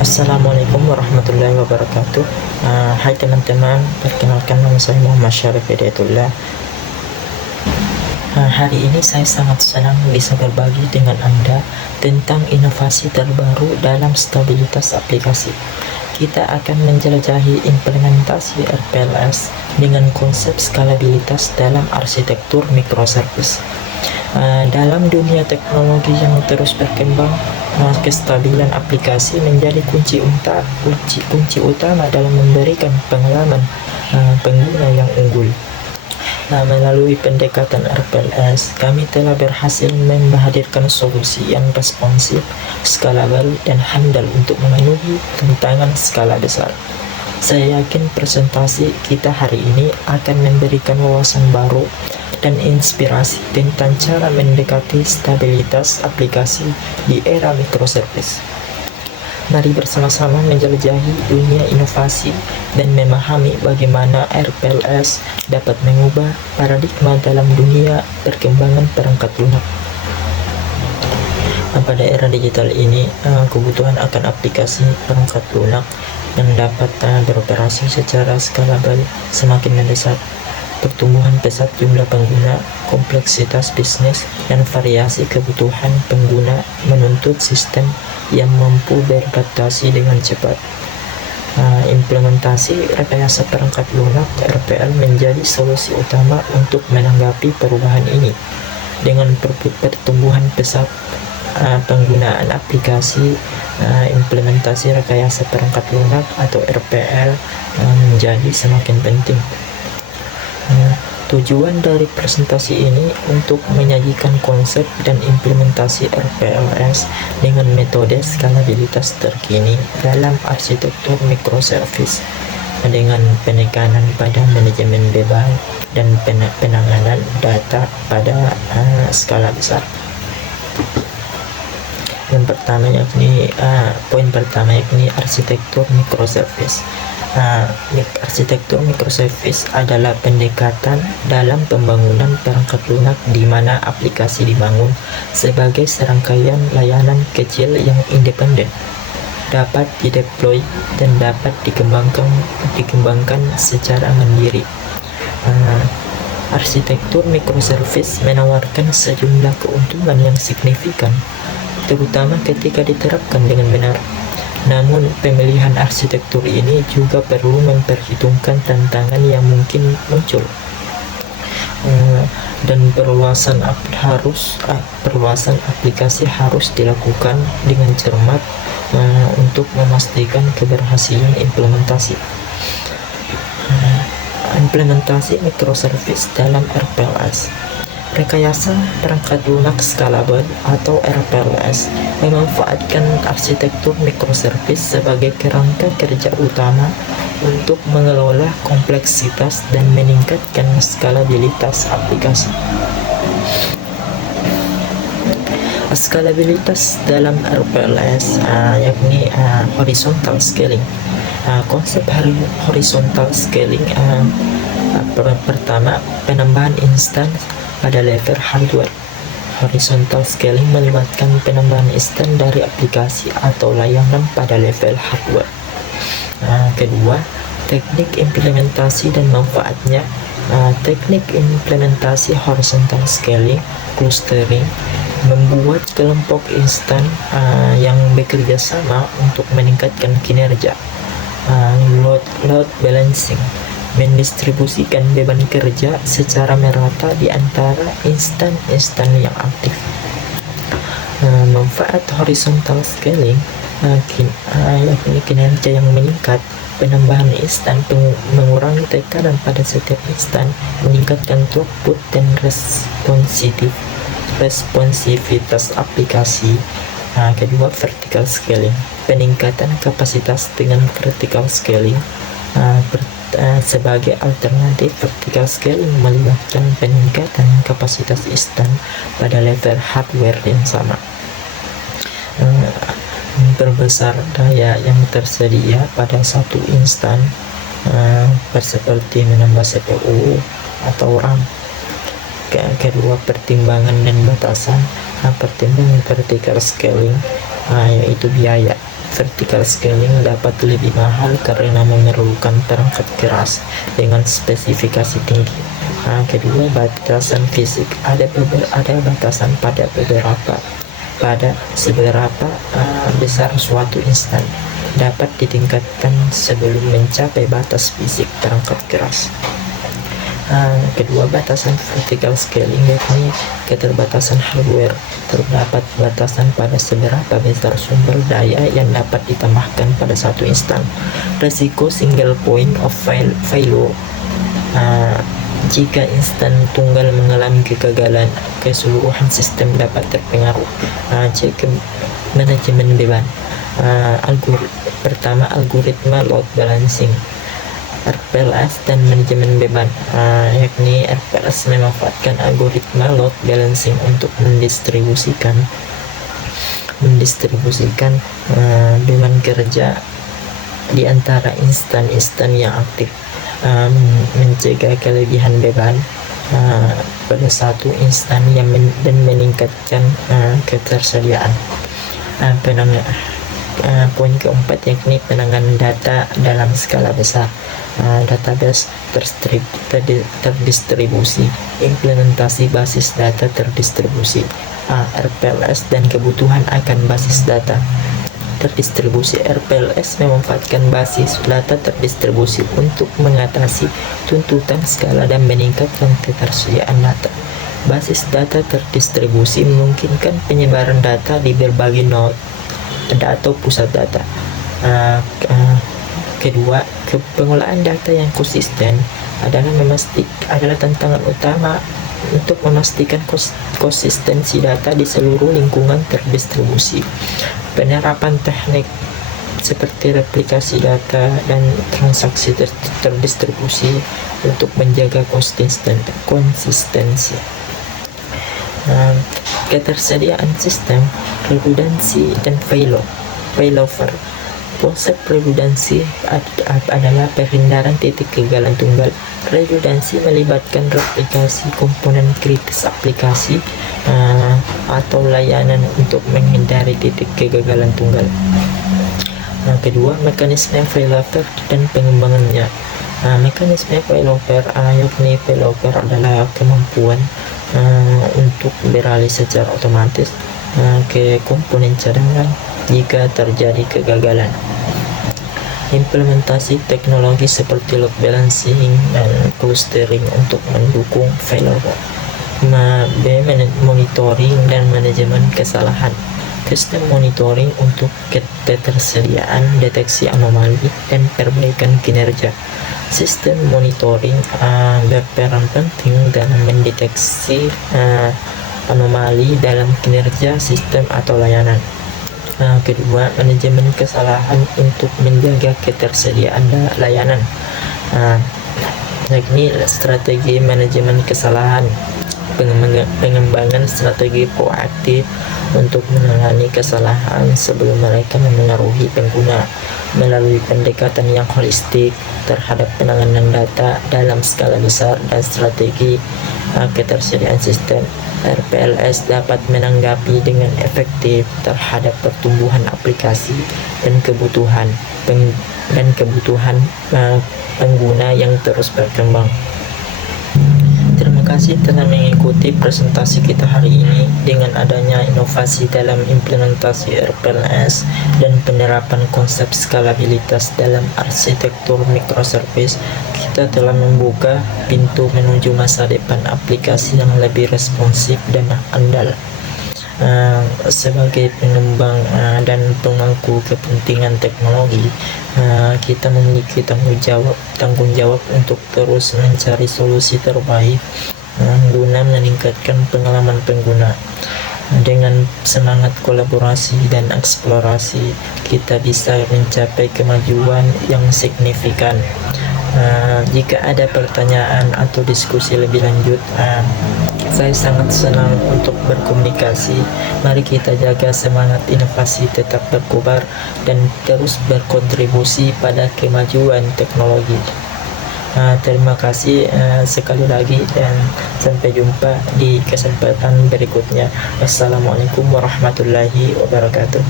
Assalamualaikum warahmatullahi wabarakatuh. Hai teman-teman, perkenalkan nama saya Muhammad Syarif Hidayatullah. Hari ini saya sangat senang bisa berbagi dengan Anda tentang inovasi terbaru dalam stabilitas aplikasi. Kita akan menjelajahi implementasi RPLS dengan konsep skalabilitas dalam arsitektur microservice. Dalam dunia teknologi yang terus berkembang, kestabilan aplikasi menjadi kunci utama dalam memberikan pengalaman pengguna yang unggul. Melalui pendekatan RPLS, kami telah berhasil menghadirkan solusi yang responsif, scalable, dan handal untuk memenuhi tantangan skala besar. Saya yakin presentasi kita hari ini akan memberikan wawasan baru dan inspirasi tentang cara mendekati stabilitas aplikasi di era microservice. Mari bersama-sama menjelajahi dunia inovasi dan memahami bagaimana RPLS dapat mengubah paradigma dalam dunia perkembangan perangkat lunak. Pada era digital ini, kebutuhan akan aplikasi perangkat lunak yang dapat beroperasi secara skalabel semakin mendesak. Pertumbuhan pesat jumlah pengguna, kompleksitas bisnis, dan variasi kebutuhan pengguna menuntut sistem yang mampu beradaptasi dengan cepat. Implementasi rekayasa perangkat lunak RPL menjadi solusi utama untuk menanggapi perubahan ini. Dengan pertumbuhan pesat penggunaan aplikasi, implementasi rekayasa perangkat lunak atau RPL menjadi semakin penting. Tujuan dari presentasi ini untuk menyajikan konsep dan implementasi RPLS dengan metode skalabilitas terkini dalam arsitektur microservice dengan penekanan pada manajemen beban dan penanganan data pada skala besar. Poin pertama yakni arsitektur microservice. Arsitektur microservice adalah pendekatan dalam pembangunan perangkat lunak di mana aplikasi dibangun sebagai serangkaian layanan kecil yang independen, dapat dideploy dan dapat dikembangkan secara mandiri. Arsitektur microservice menawarkan sejumlah keuntungan yang signifikan, terutama ketika diterapkan dengan benar. Namun, pemilihan arsitektur ini juga perlu memperhitungkan tantangan yang mungkin muncul, dan perluasan aplikasi harus dilakukan dengan cermat untuk memastikan keberhasilan implementasi. Implementasi microservice dalam RPLS. Rekayasa perangkat lunak scalable atau RPLS memanfaatkan arsitektur microservice sebagai kerangka kerja utama untuk mengelola kompleksitas dan meningkatkan skalabilitas aplikasi. Skalabilitas dalam RPLS yakni horizontal scaling. Konsep horizontal scaling pertama, penambahan instan pada level hardware. Horizontal scaling melibatkan penambahan instan dari aplikasi atau layanan pada level hardware. Kedua, teknik implementasi dan manfaatnya. Teknik implementasi horizontal scaling, clustering, membuat kelompok instan yang bekerja sama untuk meningkatkan kinerja. Load balancing, mendistribusikan beban kerja secara merata di antara instan-instan yang aktif. Manfaat horizontal scaling yakni kinerja yang meningkat, penambahan instan, mengurangi tekanan pada setiap instan, meningkatkan throughput dan responsivitas aplikasi. Kedua, vertical scaling, peningkatan kapasitas dengan vertical scaling. Sebagai alternatif, vertical scaling melibatkan peningkatan kapasitas instan pada level hardware yang sama. Memperbesar daya yang tersedia pada satu instan, seperti menambah CPU atau RAM. Kedua, pertimbangan dan batasan. Pertimbangan vertical scaling yaitu biaya. vertical scaling dapat lebih mahal karena memerlukan perangkat keras dengan spesifikasi tinggi. Kedua, batasan fisik. Ada batasan pada seberapa besar suatu instan dapat ditingkatkan sebelum mencapai batas fisik perangkat keras. Kedua, batasan vertical scaling yakni keterbatasan hardware. Terdapat batasan pada seberapa besar sumber daya yang dapat ditambahkan pada satu instan. Resiko single point of failure. Jika instan tunggal mengalami kegagalan, keseluruhan sistem dapat terpengaruh. Cek manajemen beban. Pertama, algoritma load balancing, RPLS dan manajemen beban, yakni RPLS memanfaatkan algoritma load balancing untuk mendistribusikan beban kerja di antara instan-instan yang aktif, mencegah kelebihan beban pada satu instan dan meningkatkan ketersediaan. Poin keempat yakni penanganan data dalam skala besar. Database terdistribusi, implementasi basis data terdistribusi, RPLS dan kebutuhan akan basis data terdistribusi. RPLS memanfaatkan basis data terdistribusi untuk mengatasi tuntutan skala dan meningkatkan ketersediaan data. Basis data terdistribusi memungkinkan penyebaran data di berbagai node atau pusat data. Kedua, pengolahan data yang konsisten adalah tantangan utama untuk memastikan konsistensi data di seluruh lingkungan terdistribusi. Penerapan teknik seperti replikasi data dan transaksi terdistribusi untuk menjaga konsistensi. Ketersediaan sistem, redundansi, dan failover. Konsep redundansi adalah perhindaran titik kegagalan tunggal. Redundansi melibatkan replikasi komponen kritis aplikasi atau layanan untuk menghindari titik kegagalan tunggal. Kedua, mekanisme failover dan pengembangannya. Mekanisme failover, yakni failover adalah kemampuan untuk beralih secara otomatis ke komponen cadangan jika terjadi kegagalan. Implementasi teknologi seperti load balancing dan clustering untuk mendukung failover. Monitoring dan manajemen kesalahan. Sistem monitoring untuk ketersediaan, deteksi anomali, dan perbaikan kinerja. Sistem monitoring berperan penting dalam mendeteksi anomali dalam kinerja sistem atau layanan. Kedua, manajemen kesalahan untuk menjaga ketersediaan layanan, yakni strategi manajemen kesalahan, pengembangan strategi proaktif untuk menangani kesalahan sebelum mereka memengaruhi pengguna melalui pendekatan yang holistik terhadap penanganan data dalam skala besar dan strategi ketersediaan sistem. RPLS dapat menanggapi dengan efektif terhadap pertumbuhan aplikasi dan kebutuhan pengguna yang terus berkembang. Terima kasih telah mengikuti presentasi kita hari ini. Dengan adanya inovasi dalam implementasi RPLS dan penerapan konsep skalabilitas dalam arsitektur microservice, kita telah membuka pintu menuju masa depan aplikasi yang lebih responsif dan andal. Sebagai pengembang dan pemangku kepentingan teknologi, kita memiliki tanggung jawab untuk terus mencari solusi terbaik guna meningkatkan pengalaman pengguna. Dengan semangat kolaborasi dan eksplorasi, kita bisa mencapai kemajuan yang signifikan. Jika ada pertanyaan atau diskusi lebih lanjut, saya sangat senang untuk berkomunikasi. Mari kita jaga semangat inovasi tetap berkobar dan terus berkontribusi pada kemajuan teknologi. Terima kasih sekali lagi dan sampai jumpa di kesempatan berikutnya. Wassalamualaikum warahmatullahi wabarakatuh.